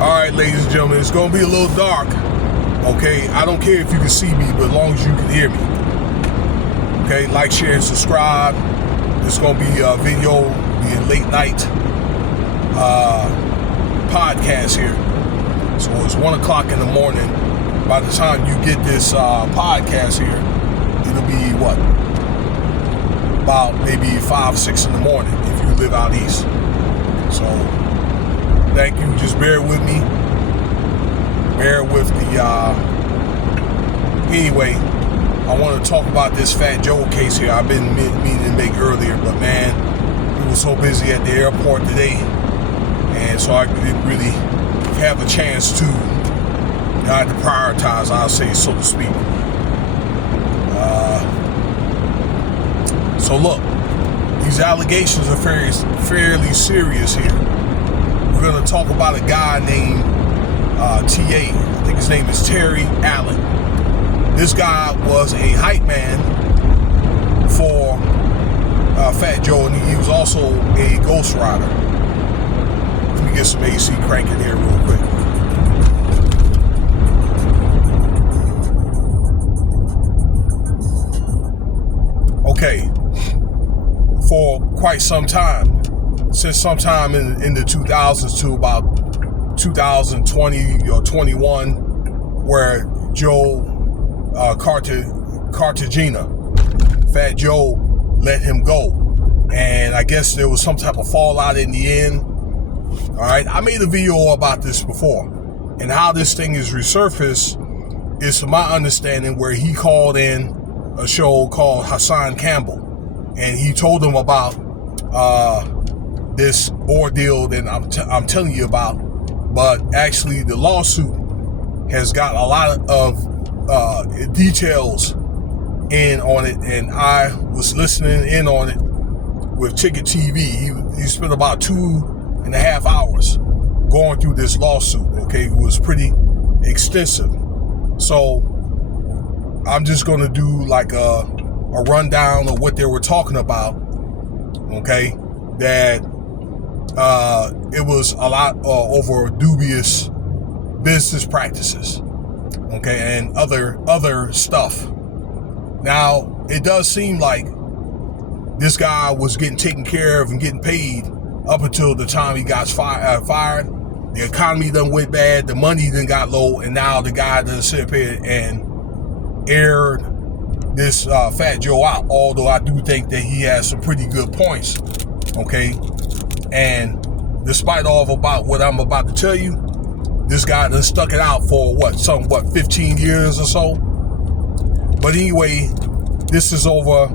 Alright, ladies and gentlemen, it's going to be a little dark. Okay, I don't care if you can see me, but as long as you can hear me. Okay, like, share, and subscribe. It's going to be a video, be a late night podcast here. So it's 1 o'clock in the morning. By the time you get this podcast here, it'll be what? About maybe 5, 6 in the morning if you live out east. So thank you. Just bear with me. Bear with the anyway, I want to talk about this Fat Joe case here. I've been meaning to make earlier, but man, we were so busy at the airport today, and so I didn't really have a chance to, I had to prioritize, I'll say, so to speak. So look, these allegations are fairly serious here. We're going to talk about a guy named T.A. I think his name is Terry Allen. This guy was a hype man for Fat Joe, and he was also a ghostwriter. Let me get some AC cranking here real quick. Okay, for quite some time, since sometime in the 2000s to about 2020 or 21, where Joe Cartagena, Fat Joe, let him go, and I guess there was some type of fallout in the end. All right, I made a video about this before, and how this thing is resurfaced is, to my understanding, where he called in a show called Hassan Campbell, and he told them about this ordeal that I'm telling you about. But actually, the lawsuit has got a lot of details in on it, and I was listening in on it with Ticket TV. He spent about 2.5 hours going through this lawsuit. Okay, it was pretty extensive. So I'm just going to do like a rundown of what they were talking about. Okay, that it was a lot over dubious business practices, okay, and other stuff. Now, it does seem like this guy was getting taken care of and getting paid up until the time he got fired. The economy done went bad, the money done got low, and now the guy done sit up here and aired this Fat Joe out, although I do think that he has some pretty good points, okay? And despite all about what I'm about to tell you, this guy done stuck it out for 15 years or so. But anyway, this is over.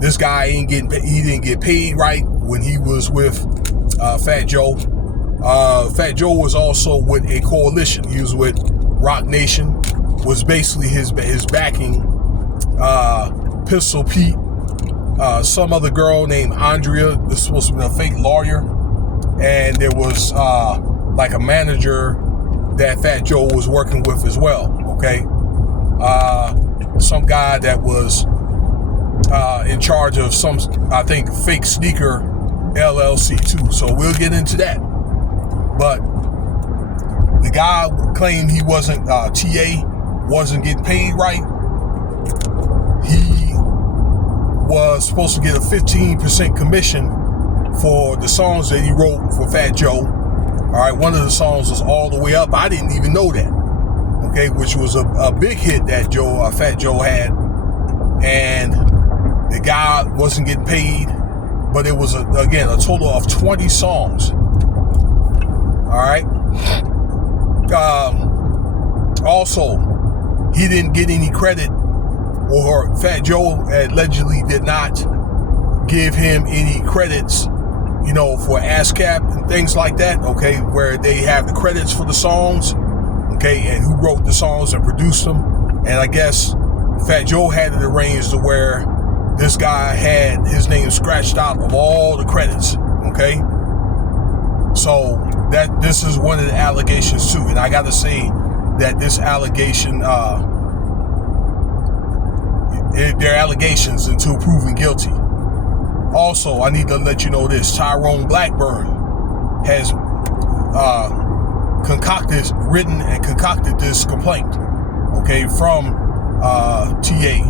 This guy he didn't get paid right when he was with Fat Joe. Fat Joe was also with a coalition. He was with Rock Nation, was basically his backing. Pistol Pete, some other girl named Andrea, this was supposed to be a fake lawyer, and there was like a manager that Fat Joe was working with as well, okay? Some guy that was in charge of some, I think, fake sneaker LLC too, so we'll get into that. But the guy claimed he wasn't, TA wasn't getting paid right. He was supposed to get a 15% commission for the songs that he wrote for Fat Joe. All right, one of the songs was All the Way Up. I didn't even know that, okay, which was a big hit that Fat Joe had. And the guy wasn't getting paid, but it was, again, a total of 20 songs. All right. Also, he didn't get any credit, or Fat Joe allegedly did not give him any credits, for ASCAP and things like that, okay, where they have the credits for the songs, okay, and who wrote the songs and produced them. And I guess Fat Joe had it arranged to where this guy had his name scratched out of all the credits, okay? So this is one of the allegations too, and I got to say that this allegation, they're allegations until proven guilty. Also, I need to let you know this: Tyrone Blackburn has written and concocted this complaint, okay, from TA,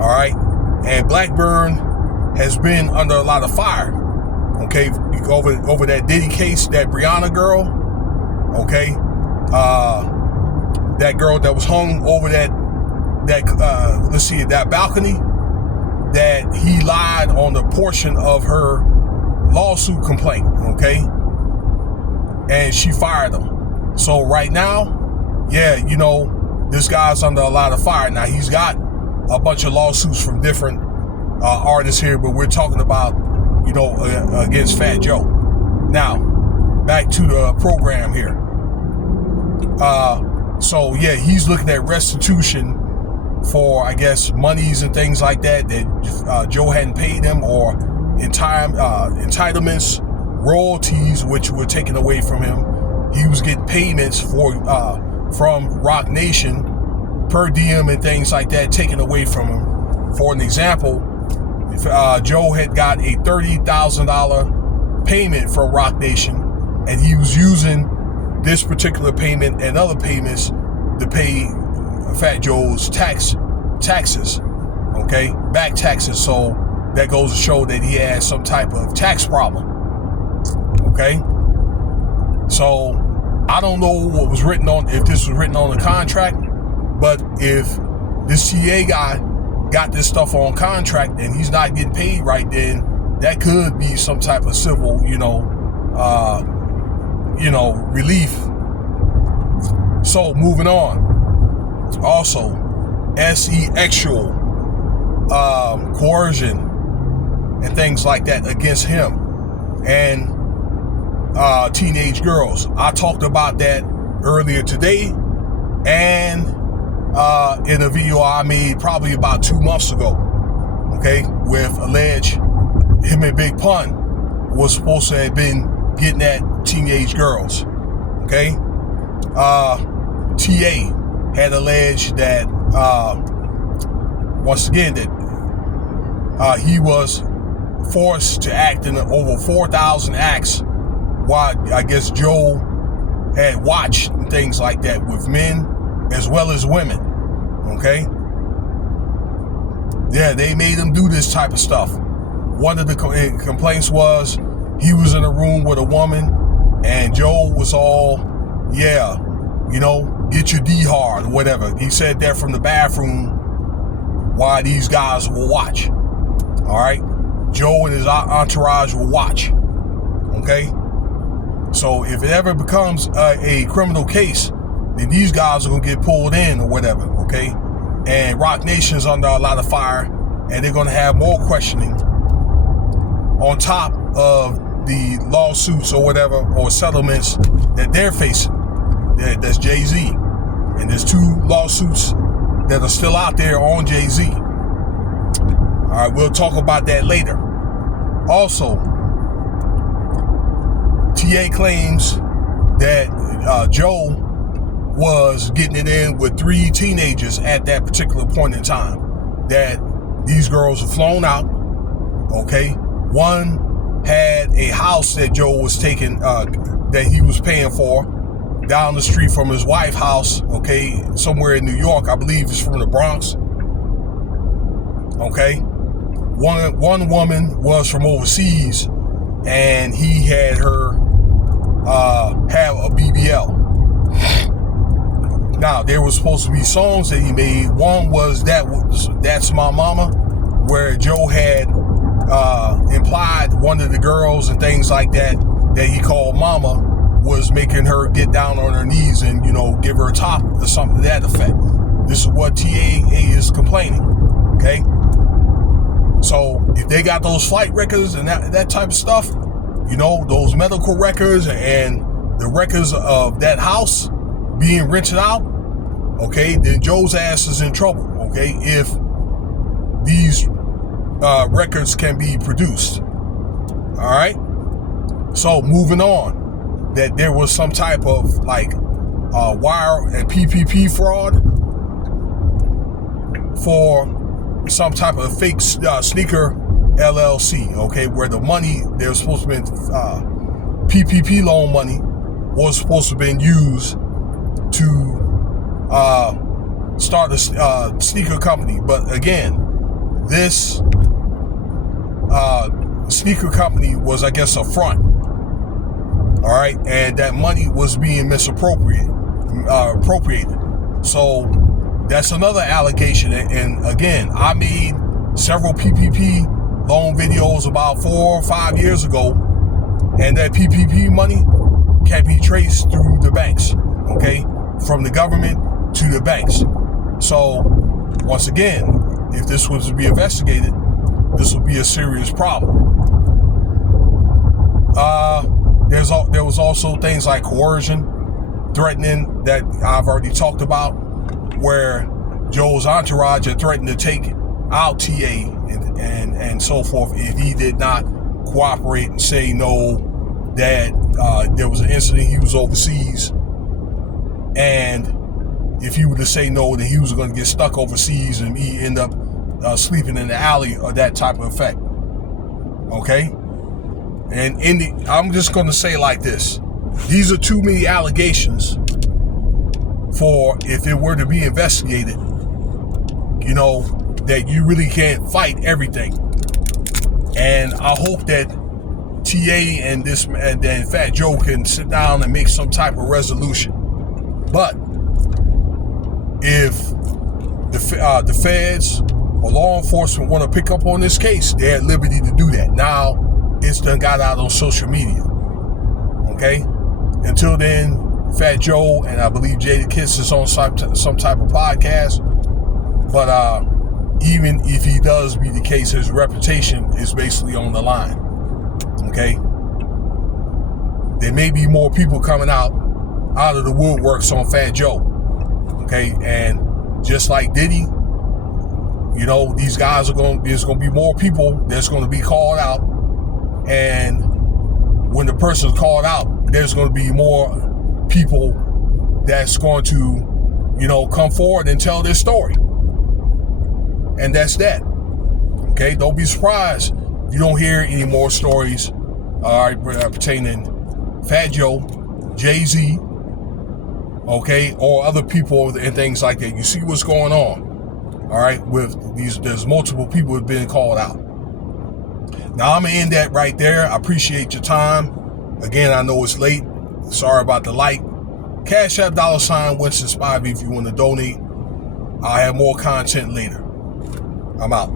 all right? And Blackburn has been under a lot of fire, okay, over that Diddy case, that Brianna girl, okay, that girl that was hung over that balcony, that he lied on the portion of her lawsuit complaint, okay, and she fired him. So right now, yeah, you know, this guy's under a lot of fire. Now, he's got a bunch of lawsuits from different artists here, but we're talking about, you know, against Fat Joe. Now, back to the program here. So, yeah, he's looking at restitution for, I guess, monies and things like that Joe hadn't paid him, or entitlements, royalties, which were taken away from him. He was getting payments from Roc Nation, per diem and things like that, taken away from him. For an example, if Joe had got a $30,000 payment from Roc Nation, and he was using this particular payment and other payments to pay Fat Joe's taxes, okay, back taxes. So that goes to show that he has some type of tax problem, okay. So I don't know what was written on, if this was written on the contract, but if this TA guy got this stuff on contract and he's not getting paid right, then that could be some type of civil, relief. So moving on. Also, SE actual coercion and things like that against him and teenage girls. I talked about that earlier today, and in a video I made probably about 2 months ago, okay, with alleged him and Big Pun was supposed to have been getting at teenage girls, okay. TA had alleged that once again that he was forced to act in over 4,000 acts, while I guess Joe had watched and things like that with men as well as women, okay? Yeah, they made him do this type of stuff. One of the complaints was he was in a room with a woman and Joe was all, yeah, you know, get your D hard or whatever. He said that from the bathroom while these guys will watch, all right? Joe and his entourage will watch, okay? So if it ever becomes a criminal case, then these guys are going to get pulled in or whatever, okay? And Roc Nation's under a lot of fire, and they're going to have more questioning on top of the lawsuits or whatever, or settlements that they're facing. That's Jay-Z. And there's 2 lawsuits that are still out there on Jay-Z. All right, we'll talk about that later. Also, TA claims that Joe was getting it in with 3 teenagers at that particular point in time. That these girls were flown out, okay? One had a house that Joe was taking, that he was paying for, down the street from his wife's house, okay? Somewhere in New York, I believe it's from the Bronx, okay? One woman was from overseas, and he had her have a BBL. Now, there was supposed to be songs that he made. One was That's My Mama, where Joe had implied one of the girls and things like that he called Mama was making her get down on her knees and, you know, give her a top or something to that effect. This is what TA is complaining, okay? So if they got those flight records and that type of stuff, you know, those medical records and the records of that house being rented out, okay, then Joe's ass is in trouble, okay, if these records can be produced. All right, so moving on, that there was some type of like wire and PPP fraud for some type of fake sneaker LLC, okay, where the money, there was supposed to be PPP loan money, was supposed to have been used to start a sneaker company. But again, this sneaker company was, I guess, a front. All right, and that money was being appropriated. So that's another allegation. And again, I made several PPP loan videos about 4 or 5 years ago, and that PPP money can be traced through the banks, okay, from the government to the banks. So once again, if this was to be investigated, this would be a serious problem. There was also things like coercion, threatening, that I've already talked about, where Joe's entourage had threatened to take out TA and so forth if he did not cooperate and say no, that there was an incident, he was overseas, and if he were to say no, then he was going to get stuck overseas and he end up sleeping in the alley, or that type of effect. Okay? And I'm just going to say like this. These are too many allegations for, if it were to be investigated, you know, that you really can't fight everything. And I hope that TA and then Fat Joe can sit down and make some type of resolution. But if the feds or law enforcement want to pick up on this case, they're at liberty to do that. Now, it's done got out on social media. Okay? Until then, Fat Joe and I believe Jada Kiss is on some type of podcast. But even if he does be the case, his reputation is basically on the line. Okay? There may be more people coming out of the woodworks on Fat Joe. Okay? And just like Diddy, you know, these guys there's going to be more people that's going to be called out. And when the person's called out, there's going to be more people that's going to, you know, come forward and tell their story. And that's that. Okay? Don't be surprised if you don't hear any more stories pertaining Fat Joe, Jay-Z, okay, or other people and things like that. You see what's going on. All right, with these, there's multiple people who have been called out. Now, I'm going to end that right there. I appreciate your time. Again, I know it's late. Sorry about the light. Cash App $ Winston Spivey if you want to donate. I'll have more content later. I'm out.